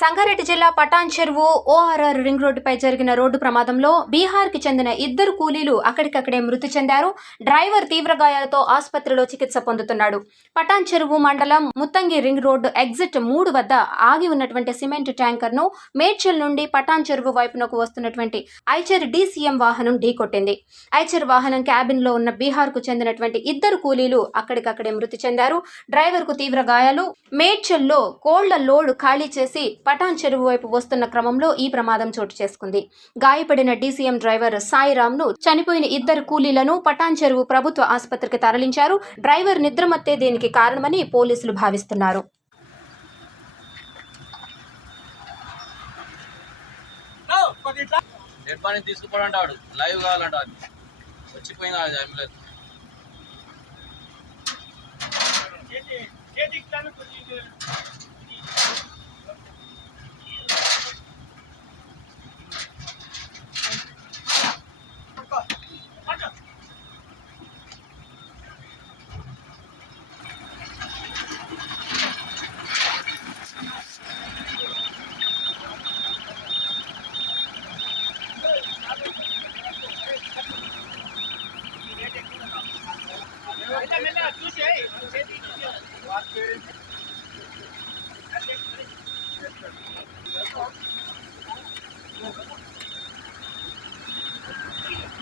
సంగారెడ్డి జిల్లా పటాన్ చెరువు ORR ring రోడ్డుపై జరిగిన రోడ్డు ప్రమాదంలో బీహార్కి చెందిన ఇద్దరు కూలీలు అక్కడికక్కడే మృతి చెందారు. డ్రైవర్ తీవ్ర గాయాలతో ఆసుపత్రిలో చికిత్స పొందుతున్నాడు. పటాన్ చెరువు మండలం ముత్తంగి రింగ్ రోడ్డు ఎగ్జిట్ మూడు వద్ద ఆగి ఉన్నటువంటి సిమెంట్ ట్యాంకర్ను మేడ్చల్ నుండి పటాన్ చెరువు వైపునకు వస్తున్నటువంటి ఐచర్ డీసీఎం వాహనం ఢీకొట్టింది. ఐచర్ వాహనం క్యాబిన్లో ఉన్న బీహార్కు చెందినటువంటి ఇద్దరు కూలీలు అక్కడికక్కడే మృతి చెందారు. డ్రైవర్కు తీవ్ర గాయాలు. మేడ్చల్లో కోళ్ళ లోడ్ ఖాళీ చేసి పటాన్ చెరువు వైపు వస్తున్న క్రమంలో ఈ ప్రమాదం చోటు చేసుకుంది. గాయపడిన డీసీఎం డ్రైవర్ సాయిరామ్ను చనిపోయిన ఇద్దరు కూలీలను పటాన్ చెరువు ప్రభుత్వ ఆసుపత్రికి తరలించారు. డ్రైవర్ నిద్రమత్తే దీనికి కారణమని పోలీసులు భావిస్తున్నారు. 出去出去出去出去我去